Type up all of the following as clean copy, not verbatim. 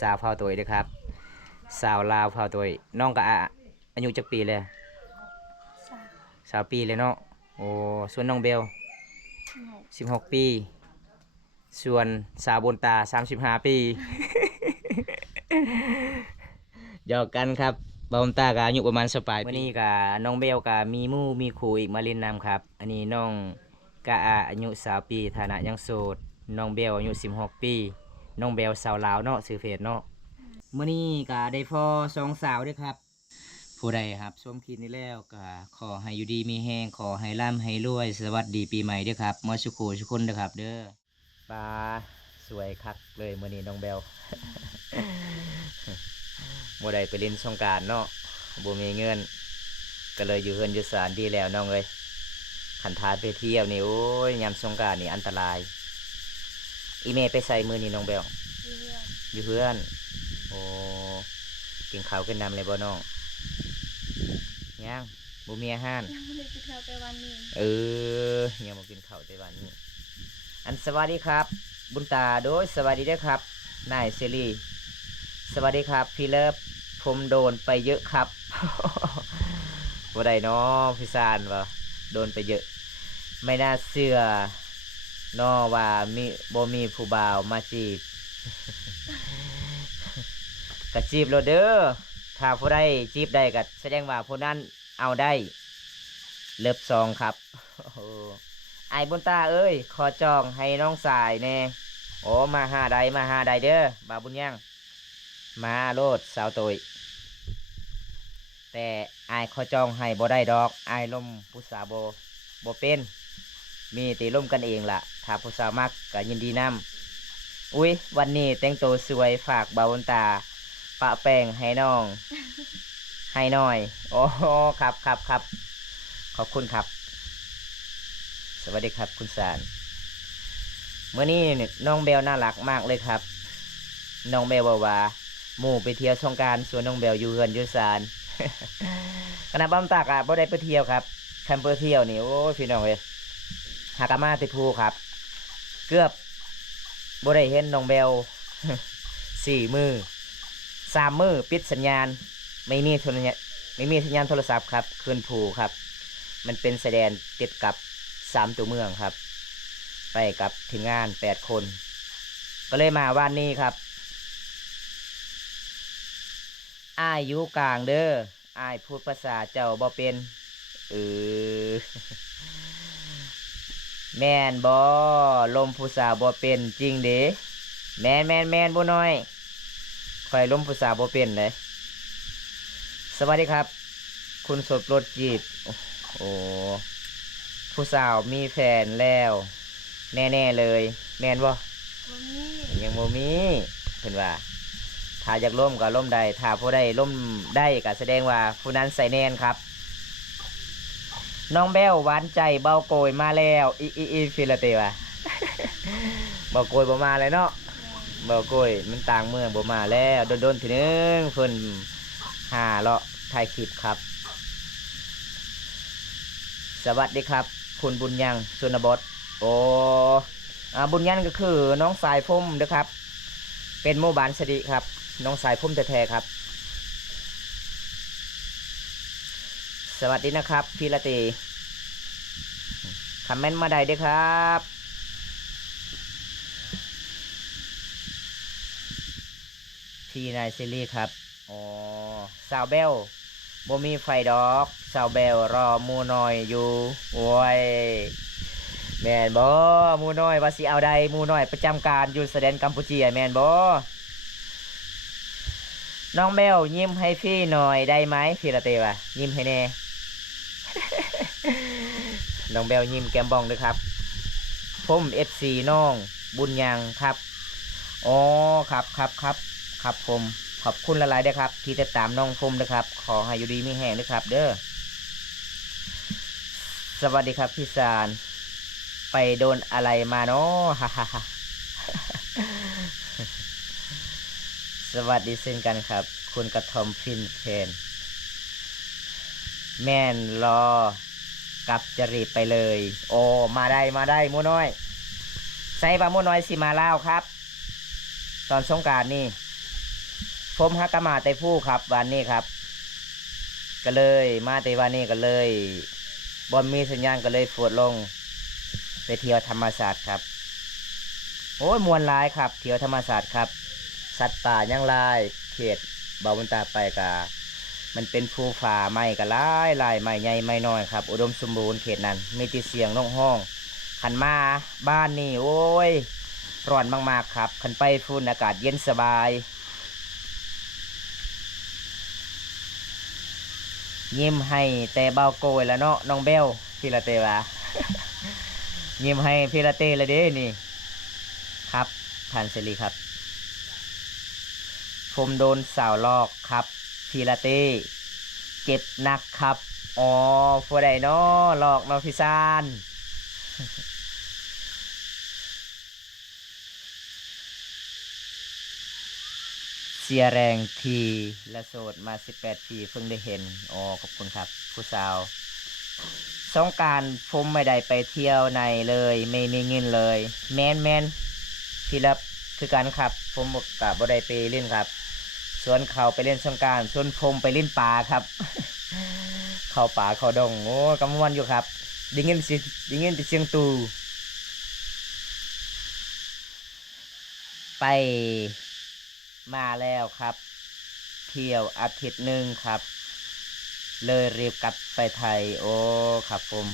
สาวเผาตัวด้วยครับสาวลาวเผาตัวน้องก็อายุจักปีเลยสาม20 ปีเลยเนาะโอ้ส่วนน้องเบลหก16 ปีส่วนสาวบนตา35 ปีหยอกกันครับบาวบนตาก็อายุประมาณ18 ปีวันนี้ก็น้องเบลก็มีหมู่มีครูอีกมาเล่นนำครับอันนี้น้องกะอายุ20 ปีฐานะยังโสดน้องเบลอายุ16 ปีน้องเบลสาวลาวเนาะชื่อเฟซเนาะมื้อนี้ก็ได้พ่อสองสาวด้วยครับผู้ใดครับชมคลิปนี้แล้วก็ขอให้อยู่ดีมีแฮงขอให้ร่ำให้รวยสวัสดีปีใหม่ด้วยครับมอสุโขทุกคนนะครับเด้อปลาสวยคักเลยมื้อนี้น้องเบล บ่ได้ไปเล่นสงกรานต์เนาะบ่มีเงินก็เลยอยู่เฮือนอยู่ศาลดีแล้วน้องเอ้ยขันทานไปเที่ยวนี่โอ้ยยามสงกรานต์นี่อันตรายอีเมไปใส่มือนี่น้องเบลเพื่อน อยู่เฮือนโอ้กินข้าวกินน้ำเลยบ่น้องยังบ่มีอาหาร ยังไม่ได้กินข้าวแต่วันนี้เออยังบ่กินข้าวแต่วันนี้อันสวัสดีครับ บุญตาโดยสวัสดีด้วยครับนายเซรีสวัสดีครับพี่เลิฟผมโดนไปเยอะครับ บ่ได้น้อพี่ซานวะโดนไปเยอะไม่น่าเชื่อน้อว่ามีบ่มีผู้บ่าวมาจีบ ก็จีบโลดเด้อถ้าผู้ใดจีบได้ก็แสดงว่าผู้นั้นเอาได้เลิฟซองครับ โอ้ไอ้บุญตาเอ้ยขอจองให้น้องสายแน่โอ้มาหาใดมาหาใดเด้อบาบุญยังมาโลดสาวตุยแต่ไอ้ายขอจองให้บ่ได้ดอกไอ้ายล่มผู้สาวบ่เป็นมีตีล่มกันเองล่ะถ้าผู้สาวมักก็ยินดีนำอุ้ยวันนี้แต่งตัวสวยฝากบาบุญตาปะแป้งให้น้อง ให้หน่อยโอ้ครับครับครับขอบคุณครับสวัสดีครับคุณสารเมื่อนี้น้องเบลน่ารักมากเลยครับน้องเบลบอกว่าหมู่ไปเที่ยวสงกรานต์ส่วนน้องเบลอยู่เฮือนอยู่ศาล คณะบ้ามตากบ่ได้ไปเที่ยวครับคันไปเที่ยวนี่โอ้พี่น้องเอ้ยหากามาติดภูครับเกือบบ่ได้เห็นน้องเบล 4 มือ3 มือปิดสัญญาณไม่มีโทรศัพท์ไม่มีสัญญาณโทรศัพท์ครับคืนภูครับมันเป็นแสดงติดกับ3 ตัวเมืองครับไปกับทีมงาน8 คนก็เลยมาวันนี้ครับอ้ายอยู่กลางเด้ออ้ายพูดภาษาเจ้าบ่เป็นเออ แม่นบ่ลมผู้สาวบ่เป็นจริงเด้แม่นบ่น้อยคอยลมผู้สาวบ่เป็นเลยสวัสดีครับคุณสดรถจีบโอ้ผู้สาวมีแฟนแล้วแน่ๆเลยแม่นบ่วันนี้ยังบ่มีเพิ่นว่าถ้าอยากล่มก็ล่มได้ถ้าผู้ใดล่มได้ก็แสดงว่าผู้นั้นใส่แน่นครับน้องแบ้วหวานใจเบาโกยมาแล้วอีฟิลาเตวะ เบาโกยบ่มาเลยเนาะเบาโกยมันต่างเมืองบ่มาแล้วโดนๆทีนึงเพิ่นหาเลาะถ่ายคลิปครับสวัสดีครับคุณบุญยังชนบทโอ้บุญยังก็คือน้องสายพุ่มนะครับเป็นหมู่บ้านสดิครับน้องสายพุ่มแท้ๆครับสวัสดีนะครับพี่ละตีคอมเมนต์มาได้ด้วยครับพี่นายซิลี่ครับอ๋อสาวเบลบ่มีไฟดอกสาวเบลรอหมูน้อยอยู่โอ้ยแมนบ่หมูน้อยว่าสิเอาใดหมูน้อยประจำการอยู่แสดงกัมพูชีแมนบ่น้องเบลยิ้มให้พี่หน่อยได้ไหมพี่ละเตวะยิ้มให้แน่ น้องเบลยิ้มแก้มบองด้วยครับผมFCน้องบุญยังครับอ๋อครับผมขอบคุณหลายๆด้วยครับที่ติดตามน้องผมนะครับขอให้อยู่ดีมีแห้งด้วยครับเด้อสวัสดีครับพี่สารไปโดนอะไรมาเนาะ ฮ่าฮ่าฮ่าสวัสดีเช่นกันครับคุณกระทอมฟินเพนแม่นรอกับจรีบไปเลยโอ้มาได้หมูน้อยใส่ปลาหมูน้อยสิมาเล่าครับตอนสงกรานต์นี่ ผมฮักกะมาแต่ผู้ครับวันนี้ครับ ก็เลยมาแต่วันนี้ก็เลยบอมมีสัญญาณก็เลยฟูดลงไปเที่ยวธรรมศาสตร์ครับโอ้ยมวนหลายครับเที่ยวธรรมศาสตร์ครับสัตว์ป่ายังหลายเขตบาวุนตาไปกามันเป็นภูฝาไม้ก็หลายหลายไม้ใหญ่ไม้น้อยครับอุดมสมบูรณ์เขตนั้นมีแต่เสียงนกฮ้องขันมาบ้านนี่โอ้ยร้อนมากๆครับขันไปฝุ่นอากาศเย็นสบายยิ้มให้แต่เบาโกยแล้วเนาะน้องเบลพี่ละเตวะ ยิ้มให้พี่ละเตเลยเด้นี่ครับท่านเสรีครับผมโดนสาวลอกครับพี่ละเตเจ็บหนักครับอ๋อผู้ใดเนาะหลอกเนาะพี่ซานเสียแรงทีและโสดมา18 ปีเพิ่งได้เห็นอ๋อขอบคุณครับผู้สาวสงกรานต์ผมไม่ได้ไปเที่ยวในเลยไม่มีเงินเลยแมนพี่รับคือกันครับผมบอกกับบ่ได้ไปเล่นครับส่วนเขาไปเล่นสงกรานต์ส่วนผมไปเล่นป่าครับ เข้าป่าเข้าดงโอ้กำมวนอยู่ครับได้ยินแต่เสียงตูไปมาแล้วครับเที่ยวอาทิตย์หนึ่งครับเลยรีบกลับไปไทยโอ้ครับผม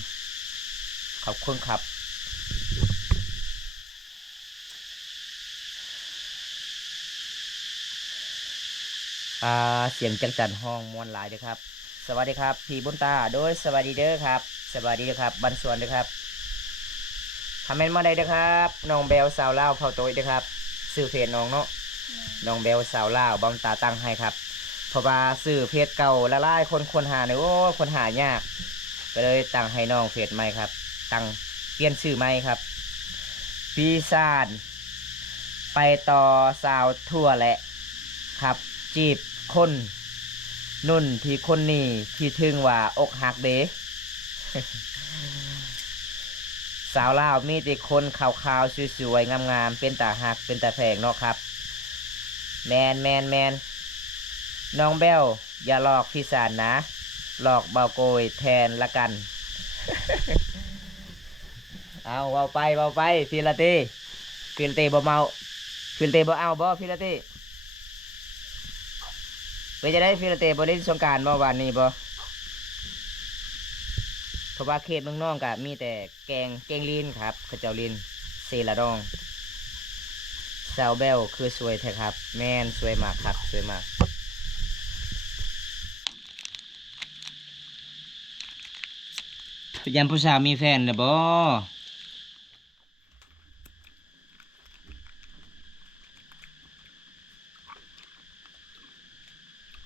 ขอบคุณครับเสียงจังจันห้องมวนหลายเด้อครับสวัสดีครับพี่บุญตาโดยสวัสดีเด้อครับสวัสดีเด้อครับบันส่วนเด้อครับคอมเมนต์มาได้เด้อครับน้องเบลสาวลาวเผาโต้ยเด้อครับซื้อเพจน้องเนาะน้องเบลสาวลาวบอมตาตั้งให้ครับเพราะว่าซื้อเพจเก่าละลายคนหาเนี่ยโอ้คนหายากก็เลยตั้งให้น้องเพจใหม่ครับตั้งเปลี่ยนชื่อใหม่ครับพี่ซานไปต่อสาวทั่วแหละครับจีบคนนุ่นที่คนนี้ที่ถึงว่าอกหักเด้ สาวลาวมีแต่คนขาวๆสวยๆงามๆเป็นตาหักเป็นตาแพงเนาะครับแมนน้องเบลอย่าหลอกพี่สานนะหลอกเบาโกยแทนละกัน เอาเบาไปฟิลาเต้บ่เมาฟิลาเต้บ่เอาบ่ฟิลาเต้ไปจะได้ฟิลาเต้บ่เล่นสงกรานต์บ่วันนี้บ่เพราะว่าเขตเมืองน้องก็มีแต่แกงลีนครับเขาเจ้าลีนเซละดองสาวเบลคือสวยแท้ครับแม่นสวยมากครับสวยมากยันผู้สาวมีแฟนหรือบ่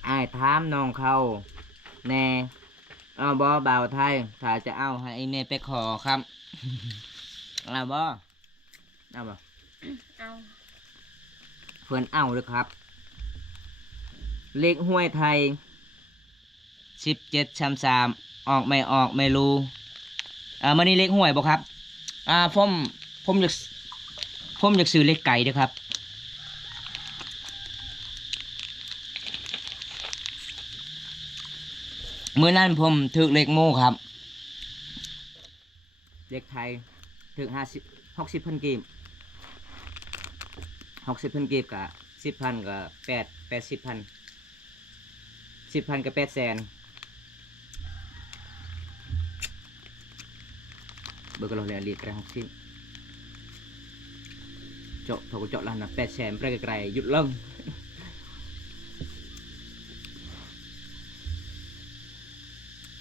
อ้ายถามน้องเขาแน่เอาบ่บ่าวไทยถ้าจะเอาให้ไอ้เน่ไปขอครับ เอาบ่เอาบ่ เอา เพื่อนเอาเลยครับเลขห้วยไทย17 33ออกไม่ออกไม่รู้มันนี่เลขห้วยบ่ครับผมอยากซื้อเลขไก่เด้อครับมื้อนั้นผมถึกเลขโม่ครับเลขไทยถึก60,000กีบ60,000กีบกะ10,000กะ80,000 10,000กับ800,000เบอร์ก็เราเรียนลีดกัน60เจาะถกเจาะแล้วนะ800,000ไปไกลๆหยุดลง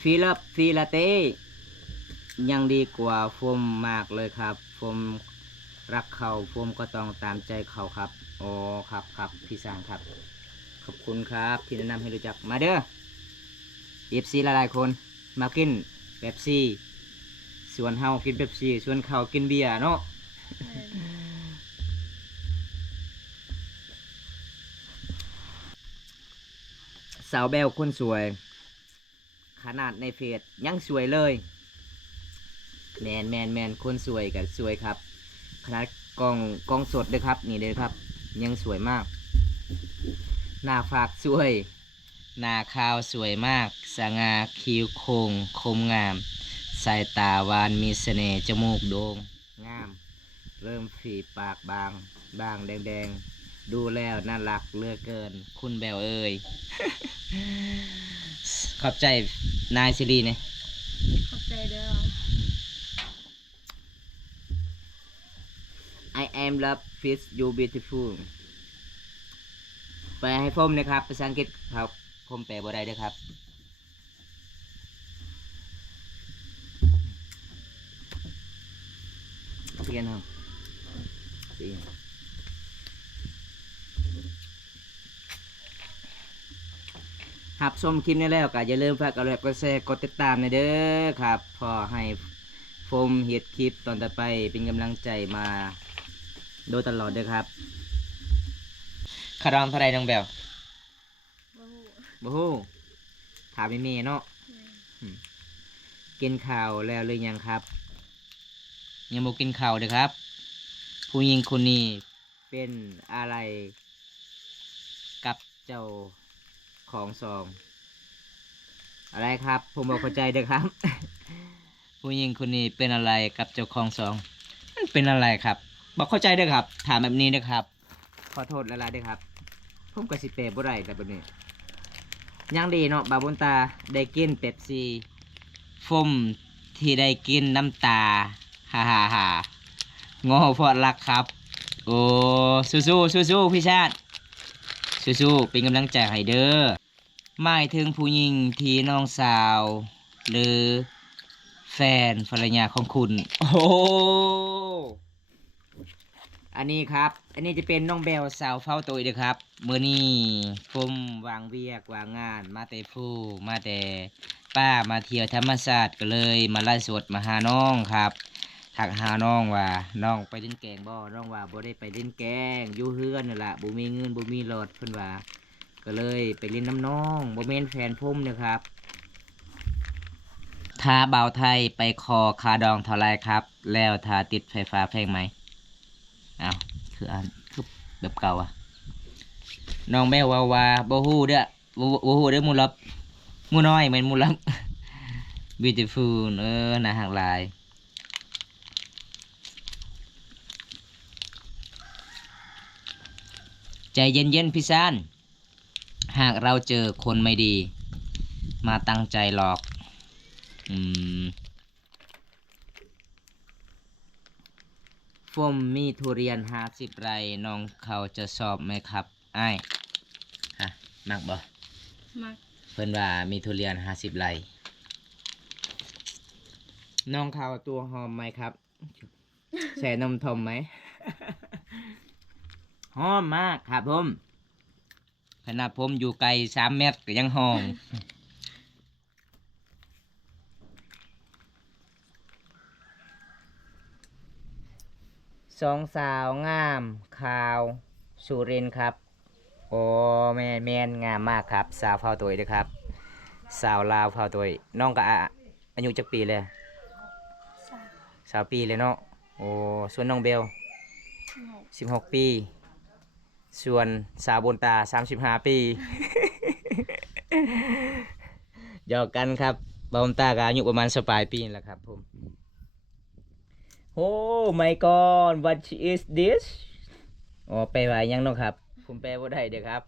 ฟีลาเต้ยังดีกว่าโฟมมากเลยครับโฟมรักเขาโฟมก็ต้องตามใจเขาครับอ๋อครับพี่สางครับขอบคุณครับที่แนะนำให้รู้จักมาเด้อFC หลายๆคนมากินเป๊ปซี่ส่วนเฮากินเป๊ปซี่ส่วนเขากินเบียร์เนาะ สาวแบลคนสวยขนาดในเฟซยังสวยเลยแมนคนสวยกับสวยครับขนาดกล้องสดเลยครับนี่เลยครับยังสวยมาก หน้าฝากสวยหน้าขาวสวยมากสง่าคิ้วโค้งคมงามสายตาหวานมีเสน่ห์จมูกโด่งงามเริ่มฝีปากบางแดงๆดูแล้วน่ารักเหลือเกินคุณแบวเอ้ย ขอบใจนายสิรีเนี่ย ขอบใจเด้อ I am love fish you beautiful แปลให้ผมนะครับภาษาอังกฤษครับผมแปลบ่ได้เด้อครับเปลี่ยนเอาเปลี่ยนครับชมคลิปนี้แล้วก็อย่าลืมฝากกดไลค์กดแชร์กดติดตามในเด้อครับพอให้โฟมเฮ็ดคลิปตอนต่อไปเป็นกำลังใจมาโดยตลอดเด้อครับคารองเท่าไรน้องแบว บ่ฮู้ บ่ฮู้ถามแม่เนาะ แม่น กินข้าวแล้วหรือยังครับ ยังบ่กินข้าวเด้อครับ ผู้หญิงคนนี้เป็นอะไรกับเจ้าของซอง อะไรครับ ผมบอกเข้าใจเด้อครับ ผู้หญิงคนนี้เป็นอะไรกับเจ้าของซอง มันเป็นอะไรครับบอกเข้าใจเด้อครับ ถามแบบนี้เด้อครับ ขอโทษหลายๆเด้อครับ ผมก็สิแปลบ่ได้แต่แบบนี้ยังดีเนาะบาบุญตาได้กินเป๊ปซี่ฟมที่ได้กินน้ำตาฮ่าฮ่าฮ่างอเพราะรักครับ โอ้สู้ๆพี่ชาติสู้ๆเป็นกำลังใจให้เด้อหมายถึงผู้หญิงที่น้องสาว หรือแฟนภรรยาของคุณ โอ้อันนี้ครับ อันนี้จะเป็นน้องเบลสาวเฝ้าตัวเด้อครับมื้อนี้ผมวางเวียกวางงานมาแต่ผู้มาแต่ป้ามาเที่ยวธรรมศาสตร์ก็เลยมาไล่สดมาหาน้องครับทักหาน้องว่าน้องไปเล่นแกงบ่น้องว่าบ่ได้ไปเล่นแกงอยู่เฮือนนั่นล่ะบ่มีเงินบ่มีรถเพิ่นว่าก็เลยไปเล่นน้ำน้องบ่แม่นแฟนผมนะครับถ้าบ่าวไทยไปคอคาดองเท่าไรครับ แล้วถ้าติดไฟฟ้าแพงไหมอ้าวคืออันคือแบบเก่าอ่ะน้องแมวว่าบ่ฮู้เด้อบ่ฮู้เด้อหมูลับหมูน้อยเหมือนหมูลับ beautiful น่าหักหลายใจเย็นๆพี่ซานหากเราเจอคนไม่ดี มาตั้งใจหลอกผมมีทุเรียน50 ไร่น้องเขาจะสอบไหมครับอ้ายฮะมักบ่ มัก เพิ่นว่ามีทุเรียน50 ไร่น้องเขาตัวหอมไหมครับ ใส่นมทมไหม หอมมากครับผมขนาดผมอยู่ไกล3 เมตรก็ยังหอม สองสาวงามขาวสุรินทร์ครับโอ้แม่นงามมากครับสาวเฝ้าตัวเด้อครับสาวลาวเฝ้าตัวน้องก็อายุจักปีเลย สาม 20 ปีเลยเนาะโอ้ส่วนน้องเบล 16 16 ปี ส่วนสาวบนตา35 ปี หยอกกันครับบนตาก็อายุประมาณสปลายปีนี่แหละครับผมโอ้ my god what is this อ๋อแปลว่าหยังเนาะครับผมแปลบ่ได้เด้อครับ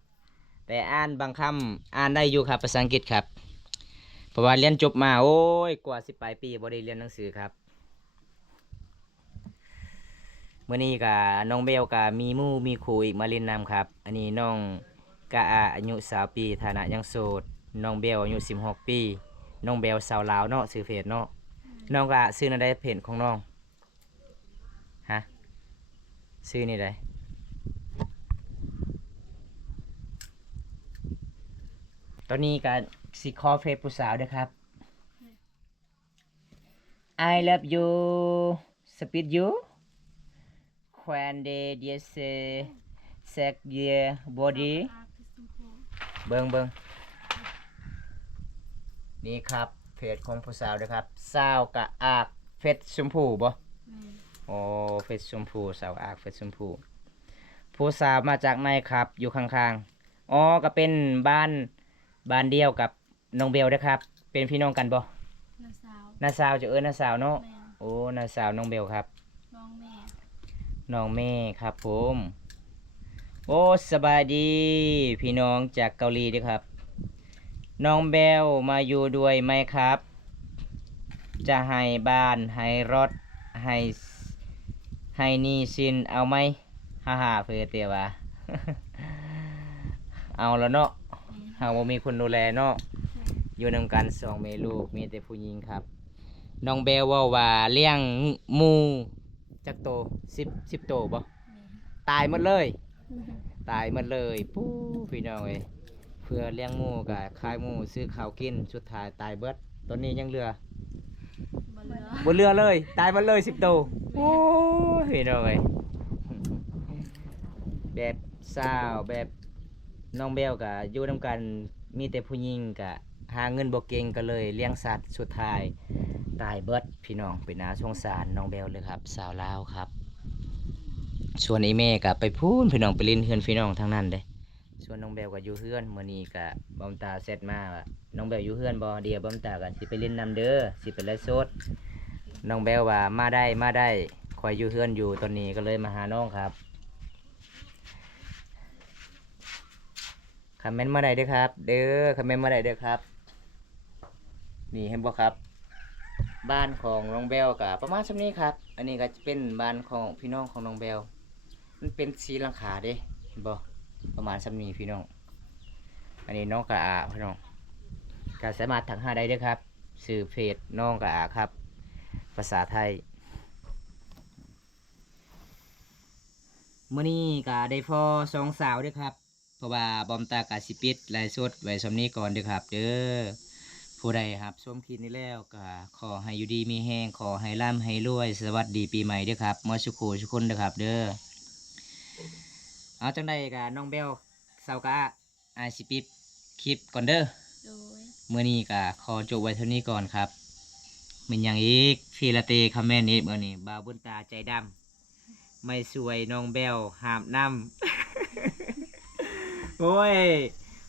แต่อ่านบางคำอ่านได้อยู่ครับภาษาอังกฤษครับเพราะว่าเรียนจบมาโอ้ยกว่าสิปลายปีบ่ได้เรียนหนังสือครับมื้อนี้ก็น้องเบลก็มีหมู่มีครูอีกมาเล่นนำครับอันนี้น้องกะอายุ20 ปีฐานะยังโสดน้องเบลอายุ16 ปีน้องเบลสาวลาวเนาะชื่อเพจเนาะน้องก็ชื่อนั่นได้เพจของน้องฮะชื่อนี่ได้ตอนนี้ก็สิขอเฟซผู้สาวเด้อครับ I love you speed you when they just sex your body เบิ่งนี่ครับเพจของผู้สาวเด้อครับสาวกะอากเฟซชมพูบ่ โอ้เฟซชมพูสาวอากเฟซชมพูผู้สาวมาจากไหนครับอยู่ข้างๆ อ๋อก็เป็นบ้านเดียวกับน้องเบลนะครับ เป็นพี่น้องกันบ่ น้าสาว น้าสาวจะน้าสาวเนาะ แม่ โอ้น้าสาวน้องเบลครับ น้องแม่ น้องเม่ครับผม โอ้สบายดีพี่น้องจากเกาหลีด้วยครับ น้องเบลมาอยู่ด้วยไหมครับ จะให้บ้านให้รถให้หนี่สินเอาไหมฮ่าฮ่าเพื่อเตียวะ เอาแล้วเนาะเฮาบ่มีคนดูแลเนาะอยู่นำกันสองแม่ลูกมีแต่ผู้หญิงครับ น้องเบลเว่าว่าเลี้ยงหมูจักโต10โตบ่ ตายหมดเลย ตายหมดเลยปู้พี่น้องเอ้ยเพื่อเลี้ยงหมูกับขายหมูซื้อข้าวกินสุดท้ายตายเบิดตอนนี้ยังเหลือ บ่เหลือบ นเรือเลย ตายหมดเลย10ตัวโอ้ยพี่น้องเอ้ยแบบสาวแบบน้องเบลกับอยู่นำกันมีแต่ผู้หญิงกับหาเงินบ่เก่งก็เลยเลี้ยงสัตว์สุดท้ายตายเบิดพี่น้องเป็นน่าสงสารน้องเบลเลยครับสาวลาวครับ ส่วนไอ้แม่ก็ไปพูนพี่น้องไปเล่นเฮือนพี่น้องทั้งนั้นเด้ส่วนน้องเบลก็อยู่เฮือนมื้อนี้ก็บอมตาเสร็จมาว่าน้องเบลอยู่เฮือนบ่เดี๋ยวบอมตากันสิไปเล่นนำเด้อสิไปไล่สดน้องเบลว่ามาได้คอยอยู่เฮือนอยู่ตอนนี้ก็เลยมาหาน้องครับคอมเมนต์มาได้เด้อครับ เด้อคอมเมนต์มาได้เด้อครับ นี่เห็นบ่ครับ บ้านของน้องเบลก็ประมาณชั่นี้ครับ อันนี้ก็จะเป็นบ้านของพี่น้องของน้องเบล มันเป็นสีหลังคาเด้เห็นบ่ประมาณซ้ำนี้พี่น้อง อันนี้น้องกะอาพี่น้องก็สามารถทักหาได้เด้อครับสื่อเพจน้องกะอาครับ ภาษาไทยมื้อนี้ก็ได้พอสองสาวเด้อครับ เพราะว่าบอมตากาสิปิดไลฟ์สดไว้ซ้ำนี้ก่อนเด้อครับ เด้อผู้ใดครับชมคลิปนี้แล้วก็ขอให้อยู่ดีมีแห้งขอให้ร่ำให้รวยสวัสดีปีใหม่เด้อครับมอสุโขทุกคนเด้อครับ เด้อเอาจังใดกับน้องเบลเซากะอาสิปิดคลิปก่อนเด้อ โดย เมื่อนี้ก็ขอจบไว้เท่านี้ก่อนครับเป็นอย่างอีกพี่ละเตคอมเมนต์นี้เมื่อนี้บาวบุญตาใจดำไม่สวยน้องเบลหามน้ำ โอ้ย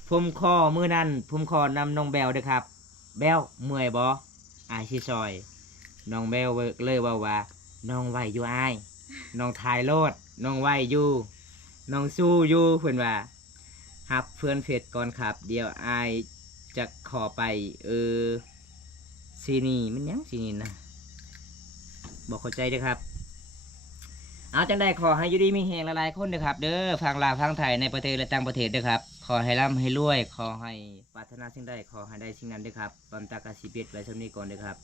ผมคอมือนั่นผมคอนำน้องเบลเด้อครับ เบลเมื่อยบ่อายชิซอย น้องเบลเลยว่าน้องไหวอยู่อายน้องทายโลดน้องไหวอยู่น้องสู้อยู่เพื่อนว่าฮับเพื่อนเฟซก่อนครับ เดี๋ยวอายจะขอไปซีนี่มันยังซีนี่นะบอกเข้าใจเด้อครับ เอาจังได้ขอให้อยู่ดีมีแหงหลายๆคนเด้อครับ เด้อฟังลาวฟังไทยในประเทศและต่างประเทศเด้อครับ ขอให้ร่ำให้รวย ขอให้ปรารถนาสิ่งใดขอให้ได้สิ่งนั้นเด้อครับบอมตากาสิเบียดไว้ช่วงนี้ก่อนเด้อครับ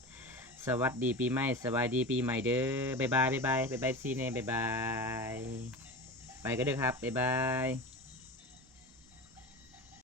สวัสดีปีใหม่สวัสดีปีใหม่เด้อบ๊ายบายซีเน่บ๊ายบายไปก็เด้อครับบ๊ายบาย